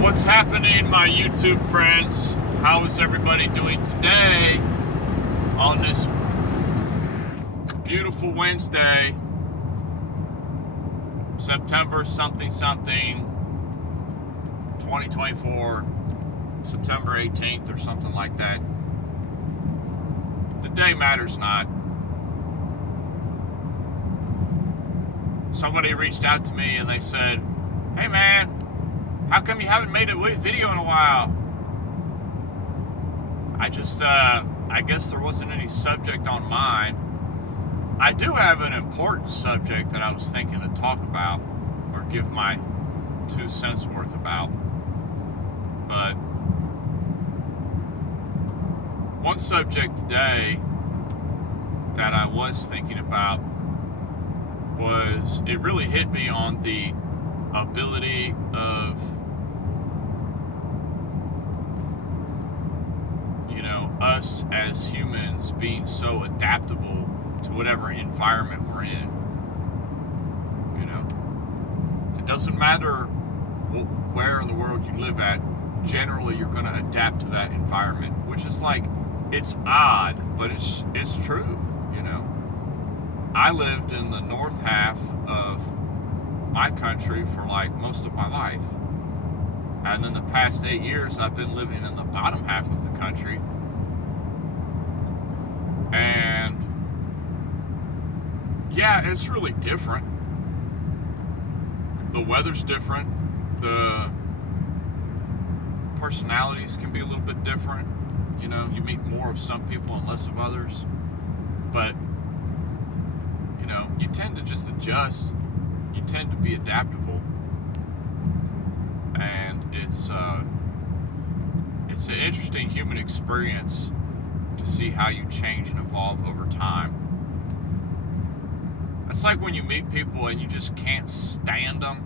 What's happening, my YouTube friends? How is everybody doing today on this beautiful Wednesday, September something 2024, September 18th or something like that? The day matters not. Somebody reached out to me and they said, "Hey man, how come you haven't made a video in a while?" I guess there wasn't any subject on mine. I do have an important subject that I was thinking to talk about or give my 2 cents worth about. But one subject today that I was thinking about was, it really hit me on the ability of, us as humans being so adaptable to whatever environment we're in. It doesn't matter where in the world you live at, generally you're going to adapt to that environment, which is like, it's odd, but it's true. I lived in the north half of my country for like most of my life, and then the past 8 years I've been living in the bottom half of the country. And yeah, it's really different. The weather's different. The personalities can be a little bit different. You meet more of some people and less of others. But, you tend to just adjust. You tend to be adaptable. And it's an interesting human experience to see how you change and evolve over time. It's like when you meet people and you just can't stand them.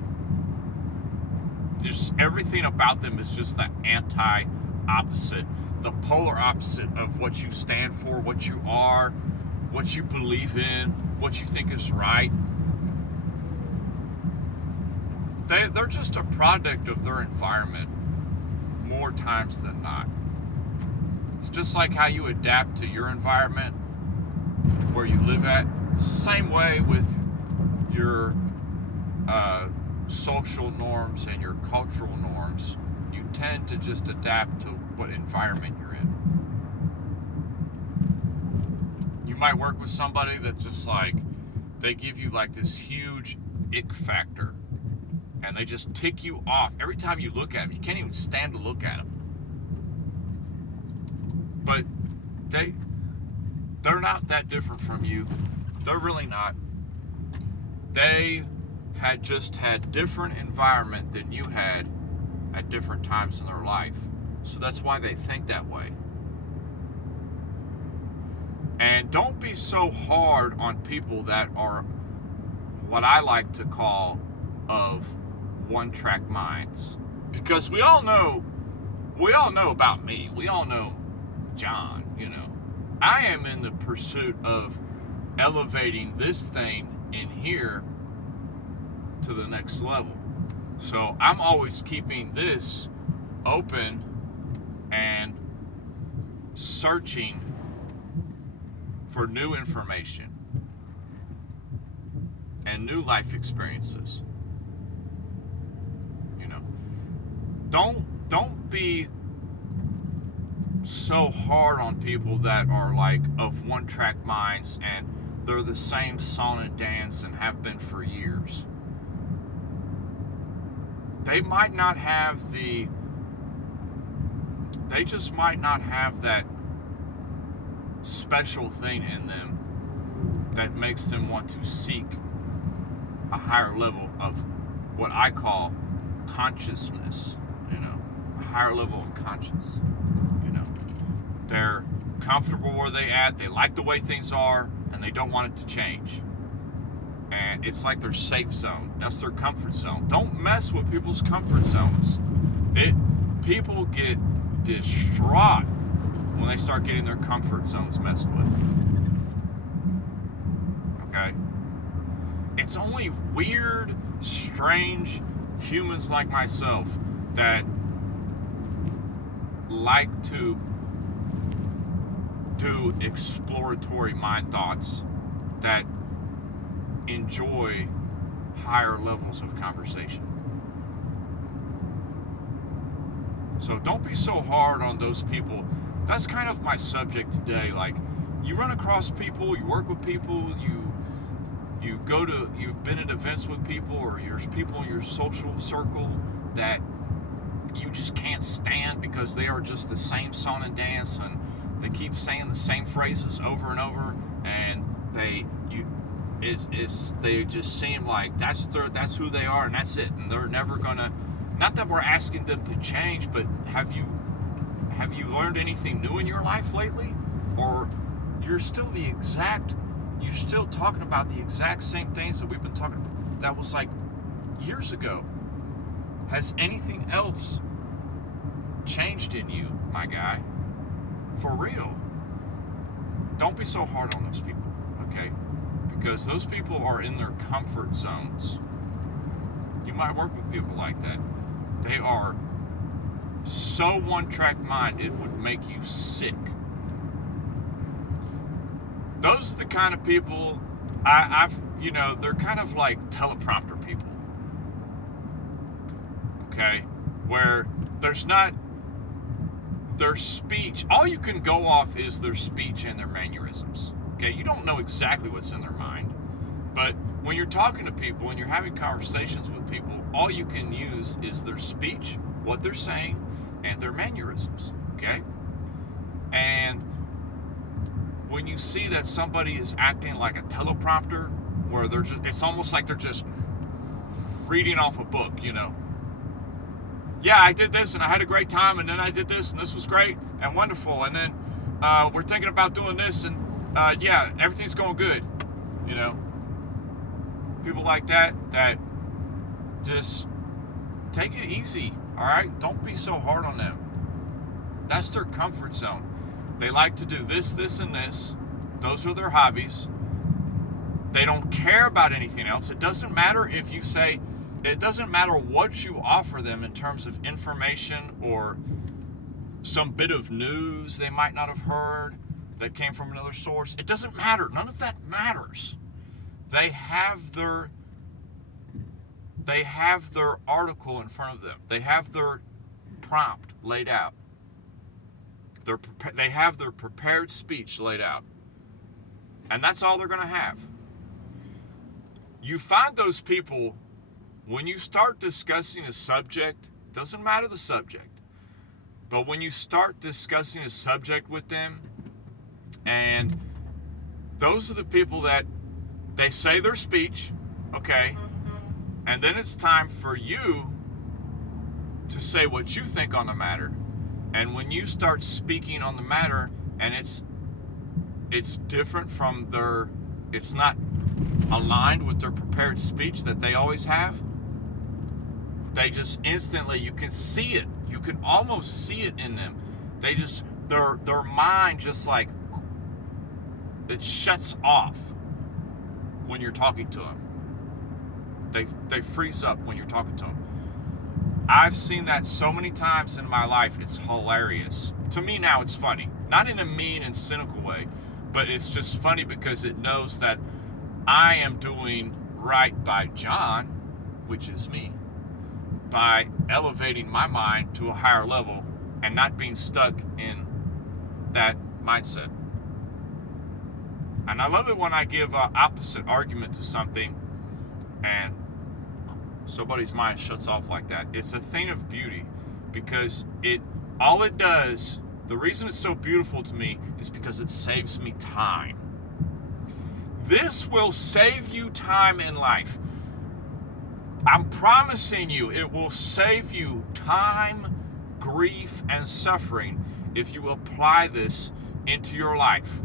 Just everything about them is just the anti-opposite, the polar opposite of what you stand for, what you are, what you believe in, what you think is right. They're just a product of their environment more times than not. It's just like how you adapt to your environment where you live at. Same way with your social norms and your cultural norms. You tend to just adapt to what environment you're in. You might work with somebody that just like, they give you like this huge ick factor, and they just tick you off. Every time you look at them, you can't even stand to look at them. But they're not that different from you. They're really not. They had just had different environment than you had at different times in their life. So that's why they think that way. And don't be so hard on people that are what I like to call of one-track minds. Because we all know about me. We all know John, I am in the pursuit of elevating this thing in here to the next level. So I'm always keeping this open and searching for new information and new life experiences. Don't be so hard on people that are like of one-track minds and they're the same song and dance and have been for years. They just might not have that special thing in them that makes them want to seek a higher level of what I call consciousness, a higher level of conscience. They're comfortable where they at, they like the way things are, and they don't want it to change. And it's like their safe zone. That's their comfort zone. Don't mess with people's comfort zones. People get distraught when they start getting their comfort zones messed with. Okay? It's only weird, strange humans like myself that like to do exploratory mind thoughts, that enjoy higher levels of conversation. So don't be so hard on those people. That's kind of my subject today. Like, you run across people, you work with people, you've been at events with people, or there's people in your social circle that you just can't stand because they are just the same song and dance, and they keep saying the same phrases over and over, and they just seem like that's who they are, and that's it, and they're never gonna. Not that we're asking them to change, but have you learned anything new in your life lately? Or you're still talking about the exact same things that we've been talking about that was like years ago. Has anything else changed in you, my guy? For real. Don't be so hard on those people, okay? Because those people are in their comfort zones. You might work with people like that. They are so one-track mind, it would make you sick. Those are the kind of people they're kind of like teleprompter people. Okay? Where there's not their speech, all you can go off is their speech and their mannerisms. Okay? You don't know exactly what's in their mind. But when you're talking to people, when you're having conversations with people, all you can use is their speech, what they're saying, and their mannerisms, okay? And when you see that somebody is acting like a teleprompter, where it's almost like they're just reading off a book, Yeah, I did this, and I had a great time, and then I did this, and this was great and wonderful, and then we're thinking about doing this, and yeah, everything's going good, People like that just take it easy, all right? Don't be so hard on them. That's their comfort zone. They like to do this, this, and this. Those are their hobbies. They don't care about anything else. It doesn't matter if you say, it doesn't matter what you offer them in terms of information or some bit of news they might not have heard that came from another source. It doesn't matter. None of that matters. They have their article in front of them. They have their prompt laid out. They have their prepared speech laid out. And that's all they're going to have. You find those people, when you start discussing a subject, doesn't matter the subject, but when you start discussing a subject with them, and those are the people that they say their speech, okay, and then it's time for you to say what you think on the matter. And when you start speaking on the matter, and it's different from it's not aligned with their prepared speech that they always have, they just instantly, you can see it. You can almost see it in them. They just, their mind just like, it shuts off when you're talking to them. They freeze up when you're talking to them. I've seen that so many times in my life, it's hilarious. To me now, it's funny. Not in a mean and cynical way, but it's just funny because it knows that I am doing right by John, which is me, by elevating my mind to a higher level and not being stuck in that mindset. And I love it when I give an opposite argument to something and somebody's mind shuts off like that. It's a thing of beauty because all it does, the reason it's so beautiful to me is because it saves me time. This will save you time in life. I'm promising you, it will save you time, grief, and suffering if you apply this into your life.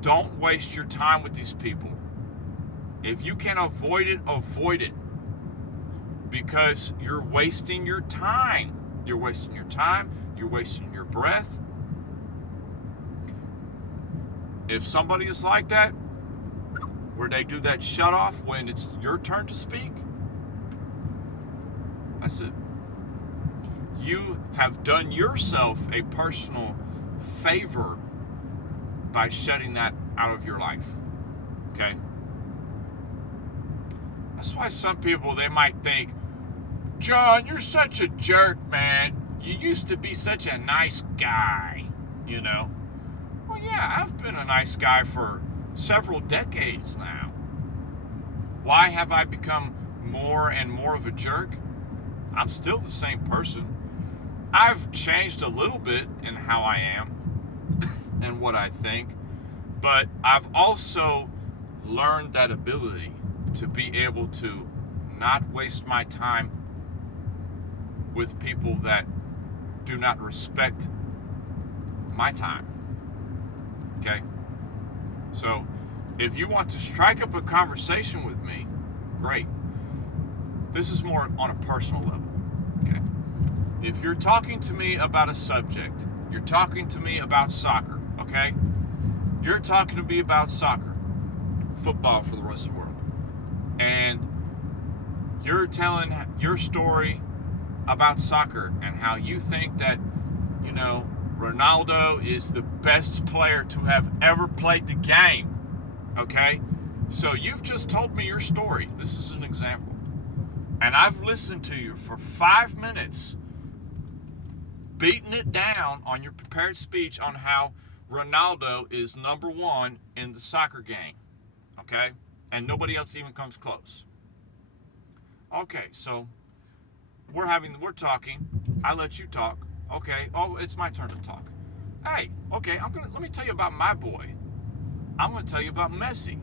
Don't waste your time with these people. If you can avoid it, avoid it. Because you're wasting your time. You're wasting your time. You're wasting your breath. If somebody is like that, where they do that shut off when it's your turn to speak, that's it. you have done yourself a personal favor by shutting that out of your life. Okay? That's why some people, they might think, John, you're such a jerk, man. You used to be such a nice guy, you know? Well, yeah, I've been a nice guy for several decades now. Why have I become more and more of a jerk? I'm still the same person. I've changed a little bit in how I am and what I think, but I've also learned that ability to be able to not waste my time with people that do not respect my time. Okay? So, if you want to strike up a conversation with me, great. This is more on a personal level. Okay? If you're talking to me about a subject, you're talking to me about soccer, okay? You're talking to me about soccer, football for the rest of the world. And you're telling your story about soccer and how you think that, you know, Ronaldo is the best player to have ever played the game. Okay? So you've just told me your story. This is an example. And I've listened to you for 5 minutes, beating it down on your prepared speech on how Ronaldo is number one in the soccer game. Okay? And nobody else even comes close. Okay, so we're talking. I let you talk. Okay. Oh, it's my turn to talk. Hey, okay, let me tell you about my boy. I'm gonna tell you about Messi.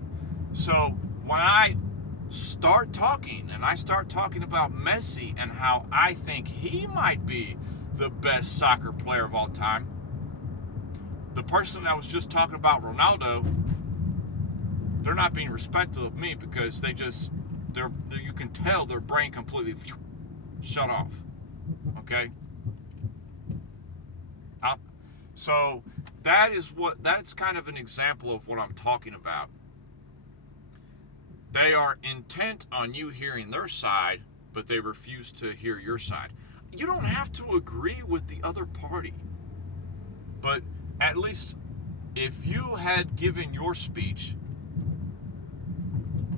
So when I start talking and I start talking about Messi and how I think he might be the best soccer player of all time, the person that was just talking about Ronaldo, they're not being respectful of me because you can tell their brain completely shut off. Okay? So that's kind of an example of what I'm talking about. They are intent on you hearing their side, but they refuse to hear your side. You don't have to agree with the other party, but at least if you had given your speech,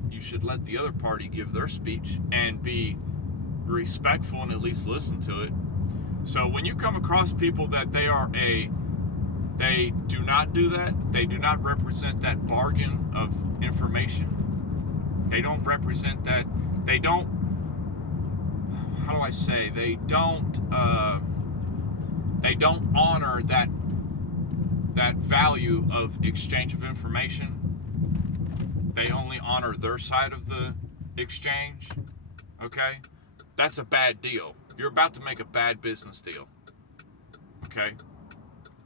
you should let the other party give their speech and be respectful and at least listen to it. So when you come across people that they do not do that, they do not represent that bargain of information. They don't represent that. They don't. How do I say? They don't honor that value of exchange of information. They only honor their side of the exchange. Okay? That's a bad deal. You're about to make a bad business deal. Okay?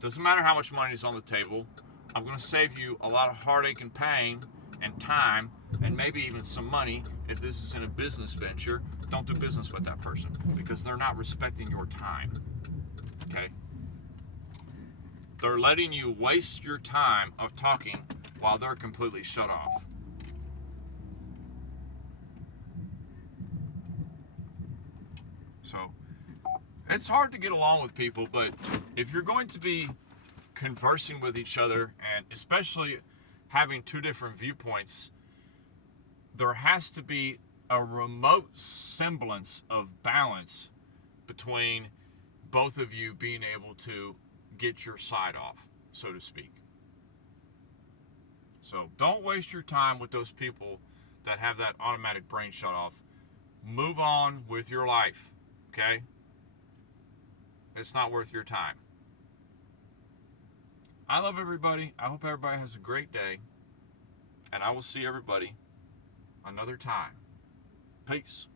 Doesn't matter how much money is on the table. I'm going to save you a lot of heartache and pain and time and maybe even some money if this is in a business venture. Don't do business with that person because they're not respecting your time. Okay? They're letting you waste your time of talking while they're completely shut off. So, it's hard to get along with people, but if you're going to be conversing with each other, and especially having two different viewpoints, there has to be a remote semblance of balance between both of you being able to get your side off, so to speak. So don't waste your time with those people that have that automatic brain shut off. Move on with your life, okay? It's not worth your time. I love everybody. I hope everybody has a great day. And I will see everybody another time. Peace.